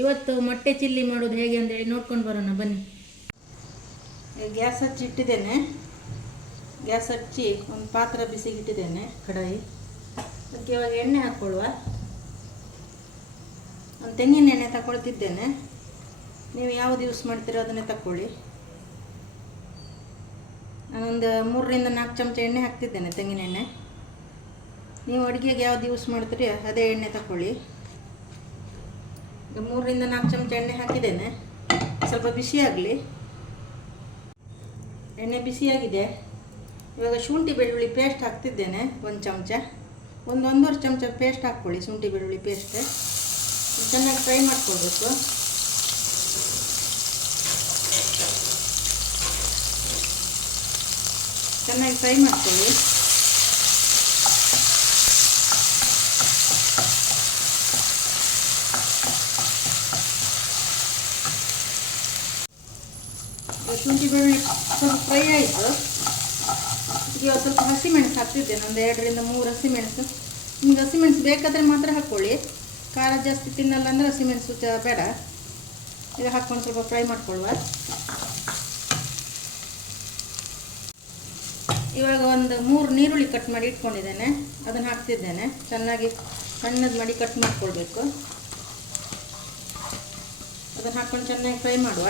ಇವತ್ತು ಮೊಟ್ಟೆ ಚಿಲ್ಲಿ ಮಾಡೋದು ಹೇಗೆ ಅಂತೇಳಿ ನೋಡ್ಕೊಂಡು ಬರೋಣ, ಬನ್ನಿ. ಗ್ಯಾಸ್ ಹಚ್ಚಿ ಇಟ್ಟಿದ್ದೇನೆ. ಗ್ಯಾಸ್ ಹಚ್ಚಿ ಒಂದು ಪಾತ್ರ ಬಿಸಿ ಇಟ್ಟಿದ್ದೇನೆ ಕಡಾಯಿ. ಅದಕ್ಕೆ ಇವಾಗ ಎಣ್ಣೆ ಹಾಕ್ಕೊಳ್ಳುವ. ಒಂದು ತೆಂಗಿನ ಎಣ್ಣೆ ತಗೊಳ್ತಿದ್ದೇನೆ. ನೀವು ಯಾವುದು ಯೂಸ್ ಮಾಡ್ತೀರೋ ಅದನ್ನೇ ತಗೊಳ್ಳಿ ನಾನೊಂದು ಮೂರರಿಂದ ನಾಲ್ಕು ಚಮಚ ಎಣ್ಣೆ ಹಾಕ್ತಿದ್ದೇನೆ ತೆಂಗಿನ ಎಣ್ಣೆ. ನೀವು ಅಡುಗೆಗೆ ಯಾವ್ದು ಯೂಸ್ ಮಾಡ್ತೀರಿ ಅದೇ ಎಣ್ಣೆ ತಗೊಳ್ಳಿ ಮೂರರಿಂದ ನಾಲ್ಕು ಚಮಚ ಎಣ್ಣೆ ಹಾಕಿದ್ದೇನೆ. ಸ್ವಲ್ಪ ಬಿಸಿ ಆಗಲಿ. ಎಣ್ಣೆ ಬಿಸಿಯಾಗಿದೆ ಇವಾಗ ಶುಂಠಿ ಬೆಳ್ಳುಳ್ಳಿ ಪೇಸ್ಟ್ ಹಾಕ್ತಿದ್ದೇನೆ, ಒಂದು ಚಮಚ. ಒಂದು ಒಂದೂವರೆ ಚಮಚ ಪೇಸ್ಟ್ ಹಾಕ್ಕೊಳ್ಳಿ ಶುಂಠಿ ಬೆಳ್ಳುಳ್ಳಿ ಪೇಸ್ಟ್ ಚೆನ್ನಾಗಿ ಫ್ರೈ ಮಾಡ್ಕೊಳ್ಬೇಕು ಚೆನ್ನಾಗಿ ಫ್ರೈ ಮಾಡ್ಕೊಳ್ಳಿ. ಶುಂಠಿ ಬೆಳ್ಳುಳ್ಳಿ ಸ್ವಲ್ಪ ಫ್ರೈ ಆಯಿತು. ಈಗ ಸ್ವಲ್ಪ ಹಸಿಮೆಣಸು ಹಾಕ್ತಿದ್ದೇನೆ. ಒಂದು ಎರಡರಿಂದ ಮೂರು ಹಸಿಮೆಣಸು ನಿಮ್ಗೆ ಹಸಿಮೆಣಸು ಬೇಕಾದರೆ ಮಾತ್ರ ಹಾಕ್ಕೊಳ್ಳಿ ಖಾರ ಜಾಸ್ತಿ ತಿನ್ನಲ್ಲ ಅಂದರೆ ಹಸಿಮೆಣಸು ಚ ಬೇಡ. ಈಗ ಹಾಕ್ಕೊಂಡು ಸ್ವಲ್ಪ ಫ್ರೈ ಮಾಡ್ಕೊಳ್ಳುವ. ಇವಾಗ ಒಂದು ಮೂರು ನೀರುಳ್ಳಿ ಕಟ್ ಮಾಡಿ ಇಟ್ಕೊಂಡಿದ್ದೇನೆ. ಅದನ್ನು ಹಾಕ್ತಿದ್ದೇನೆ. ಚೆನ್ನಾಗಿ ಸಣ್ಣದು ಮಾಡಿ ಕಟ್ ಮಾಡ್ಕೊಳ್ಬೇಕು. ಅದನ್ನು ಹಾಕ್ಕೊಂಡು ಚೆನ್ನಾಗಿ ಫ್ರೈ ಮಾಡುವ.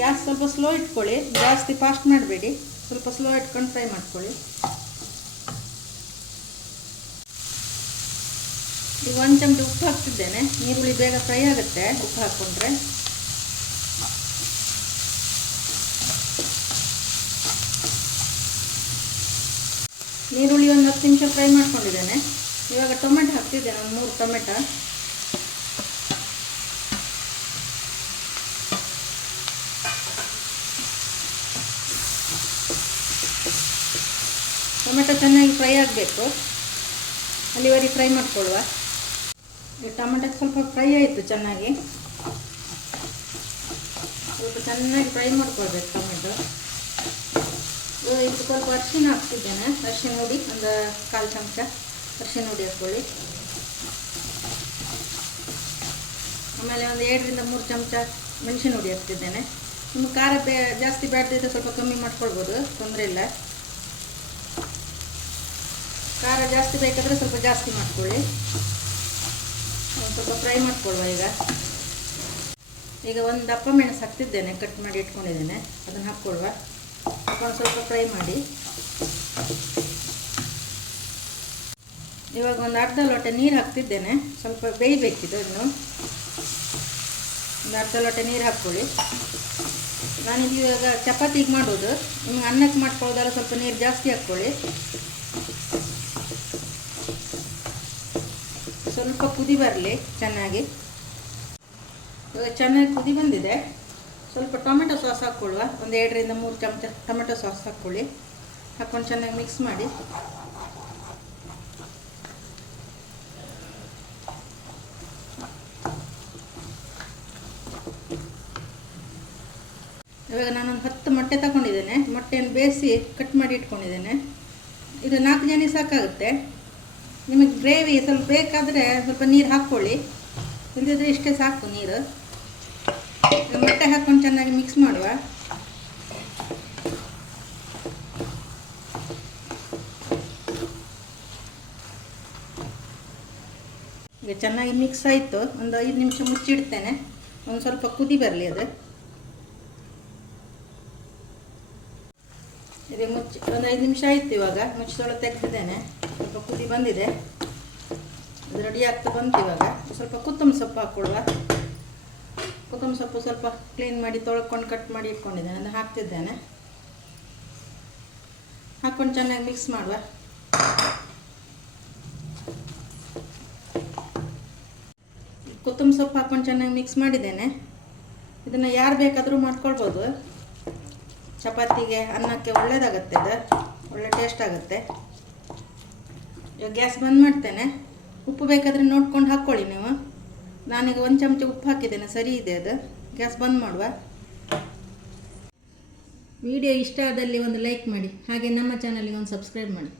ಗ್ಯಾಸ್ ಸ್ವಲ್ಪ ಸ್ಲೋ ಇಟ್ಕೊಳ್ಳಿ. ಜಾಸ್ತಿ ಫಾಸ್ಟ್ ಮಾಡಬೇಡಿ. ಸ್ವಲ್ಪ ಸ್ಲೋ ಇಟ್ಕೊಂಡು ಫ್ರೈ ಮಾಡ್ಕೊಳ್ಳಿ. ಈಗ ಒಂದು ಚಮಚ ಉಪ್ಪು ಹಾಕ್ತಿದ್ದೇನೆ. ನೀರುಳ್ಳಿ ಬೇಗ ಫ್ರೈ ಆಗುತ್ತೆ. ಉಪ್ಪು ಹಾಕ್ಕೊಂಡ್ರೆ. ನೀರುಳ್ಳಿ ಒಂದು ಹತ್ತು ನಿಮಿಷ ಫ್ರೈ ಮಾಡ್ಕೊಂಡಿದ್ದೇನೆ. ಇವಾಗ ಟೊಮೆಟೊ ಹಾಕ್ತಿದ್ದೇನೆ, ಒಂದು ಮೂರು ಟೊಮೆಟೊ. ಟೊಮೆಟೊ ಚೆನ್ನಾಗಿ ಫ್ರೈ ಆಗಬೇಕು. ಅಲ್ಲಿವರೆಗೆ ಫ್ರೈ ಮಾಡ್ಕೊಳ್ಳುವ. ಟೊಮೆಟೊ ಸ್ವಲ್ಪ ಫ್ರೈ ಆಯಿತು ಚೆನ್ನಾಗಿ. ಸ್ವಲ್ಪ ಚೆನ್ನಾಗಿ ಫ್ರೈ ಮಾಡ್ಕೊಳ್ಬೇಕು ಟೊಮೆಟೊ. ಇದು ಸ್ವಲ್ಪ ಅರಿಶಿನ ಹಾಕ್ತಿದ್ದೇನೆ. ಅರಿಶಿನ ಹುಡಿ, ಒಂದು ಕಾಲು ಚಮಚ ಅರಿಶಿನ ಹುಡಿ ಹಾಕ್ಕೊಳ್ಳಿ. ಆಮೇಲೆ ಒಂದು ಎರಡರಿಂದ ಮೂರು ಚಮಚ ಮೆಣಸಿನ ಹುಡಿ ಹಾಕ್ತಿದ್ದೇನೆ. ನಿಮ್ಮ ಖಾರ ಬೇ, ಜಾಸ್ತಿ ಬೇಡದಿದ್ದರೆ ಸ್ವಲ್ಪ ಕಮ್ಮಿ ಮಾಡ್ಕೊಳ್ಬೋದು, ತೊಂದರೆ ಇಲ್ಲ. ಖಾರ ಜಾಸ್ತಿ ಬೇಕಾದರೆ ಸ್ವಲ್ಪ ಜಾಸ್ತಿ ಮಾಡ್ಕೊಳ್ಳಿ. ಸ್ವಲ್ಪ ಫ್ರೈ ಮಾಡ್ಕೊಳ್ಳುವ ಈಗ. ಈಗ ಒಂದು ದಪ್ಪ ಮೆಣಸು ಹಾಕ್ತಿದ್ದೇನೆ, ಕಟ್ ಮಾಡಿ ಇಟ್ಕೊಂಡಿದ್ದೇನೆ, ಅದನ್ನು ಹಾಕ್ಕೊಳ್ಳುವ. ಹಾಕೊಂಡು ಸ್ವಲ್ಪ ಫ್ರೈ ಮಾಡಿ. ಇವಾಗ ಒಂದು ಅರ್ಧ ಲೋಟ ನೀರು ಹಾಕ್ತಿದ್ದೇನೆ, ಸ್ವಲ್ಪ ಬೇಯಬೇಕಿದೆ ಇನ್ನು. ಒಂದು ಅರ್ಧ ಲೋಟ ನೀರು ಹಾಕ್ಕೊಳ್ಳಿ. ನಾನಿದು ಇವಾಗ ಚಪಾತಿಗೆ ಮಾಡೋದು. ನಿಮ್ಗೆ ಅನ್ನಕ್ಕೆ ಮಾಡ್ಕೊಳ್ಳೋದಾದ್ರೆ ಸ್ವಲ್ಪ ನೀರು ಜಾಸ್ತಿ ಹಾಕ್ಕೊಳ್ಳಿ. ಸ್ವಲ್ಪ ಕುದಿ ಬರಲಿ ಚೆನ್ನಾಗಿ. ಇವಾಗ ಚೆನ್ನಾಗಿ ಕುದಿ ಬಂದಿದೆ. ಸ್ವಲ್ಪ ಟೊಮೆಟೊ ಸಾಸ್ ಹಾಕ್ಕೊಳ್ಳುವ. ಒಂದು ಎರಡರಿಂದ ಮೂರು ಚಮಚ ಟೊಮೆಟೊ ಸಾಸ್ ಹಾಕ್ಕೊಳ್ಳಿ. ಹಾಕ್ಕೊಂಡು ಚೆನ್ನಾಗಿ ಮಿಕ್ಸ್ ಮಾಡಿ. ಇವಾಗ ನಾನೊಂದು ಹತ್ತು ಮೊಟ್ಟೆ ತಗೊಂಡಿದ್ದೇನೆ. ಮೊಟ್ಟೆಯನ್ನು ಬೇಯಿಸಿ ಕಟ್ ಮಾಡಿ ಇಟ್ಕೊಂಡಿದ್ದೇನೆ. ಇದು ನಾಲ್ಕು ಜನ ಸಾಕಾಗುತ್ತೆ. ನಿಮಗೆ ಗ್ರೇವಿ ಸ್ವಲ್ಪ ಬೇಕಾದರೆ ಸ್ವಲ್ಪ ನೀರು ಹಾಕ್ಕೊಳ್ಳಿ. ಇಲ್ಲದಿದ್ರೆ ಇಷ್ಟೇ ಸಾಕು ನೀರು. ಮೊಟ್ಟೆ ಹಾಕ್ಕೊಂಡು ಚೆನ್ನಾಗಿ ಮಿಕ್ಸ್ ಮಾಡುವ. ಈಗ ಚೆನ್ನಾಗಿ ಮಿಕ್ಸ್ ಆಯಿತು. ಒಂದು ಐದು ನಿಮಿಷ ಮುಚ್ಚಿಡ್ತೇನೆ. ಒಂದು ಸ್ವಲ್ಪ ಕುದಿ ಬರಲಿ ಅದು. ಇದು ಮುಚ್ಚಿ. ಒಂದು ಐದು ನಿಮಿಷ ಆಯಿತು ಇವಾಗ. ಮುಚ್ಚಿಸೊಳ ತೆಗೆದಿದ್ದೇನೆ. ಸ್ವಲ್ಪ ಕುದಿ ಬಂದಿದೆ. ಅದು ರೆಡಿ ಆಗ್ತಾ ಬಂತು ಇವಾಗ. ಸ್ವಲ್ಪ ಕೊತ್ತಂಬರಿ ಸೊಪ್ಪು ಹಾಕ್ಕೊಡುವ ಕೊತ್ತಂಬರಿ ಸೊಪ್ಪು ಸ್ವಲ್ಪ ಕ್ಲೀನ್ ಮಾಡಿ ತೊಳ್ಕೊಂಡು ಕಟ್ ಮಾಡಿ ಇಟ್ಕೊಂಡಿದ್ದೇನೆ. ಅದನ್ನು ಹಾಕ್ತಿದ್ದೇನೆ. ಹಾಕ್ಕೊಂಡು ಚೆನ್ನಾಗಿ ಮಿಕ್ಸ್ ಮಾಡುವ. ಕೊತ್ತಂಬರಿ ಸೊಪ್ಪು ಹಾಕ್ಕೊಂಡು ಚೆನ್ನಾಗಿ ಮಿಕ್ಸ್ ಮಾಡಿದ್ದೇನೆ. ಇದನ್ನು ಯಾರು ಬೇಕಾದರೂ ಮಾಡ್ಕೊಳ್ಬೋದು. ಚಪಾತಿಗೆ ಅನ್ನಕ್ಕೆ ಒಳ್ಳೇದಾಗುತ್ತೆ ಇದು. ಒಳ್ಳೆ ಟೇಸ್ಟ್ ಆಗುತ್ತೆ. ಇವಾಗ ಗ್ಯಾಸ್ ಬಂದ್ ಮಾಡ್ತೇನೆ. ಉಪ್ಪು ಬೇಕಾದರೆ ನೋಡ್ಕೊಂಡು ಹಾಕ್ಕೊಳ್ಳಿ ನೀವು. ನಾನೀಗ ಒಂದು ಚಮಚ ಉಪ್ಪು ಹಾಕಿದ್ದೇನೆ. ಸರಿ ಇದೆ ಅದು. ಗ್ಯಾಸ್ ಬಂದ್ ಮಾಡುವ. ವಿಡಿಯೋ ಇಷ್ಟ ಆದಲ್ಲಿ ಒಂದು ಲೈಕ್ ಮಾಡಿ. ಹಾಗೆ ನಮ್ಮ ಚಾನಲ್ಗೆ ಒಂದು ಸಬ್ಸ್ಕ್ರೈಬ್ ಮಾಡಿ.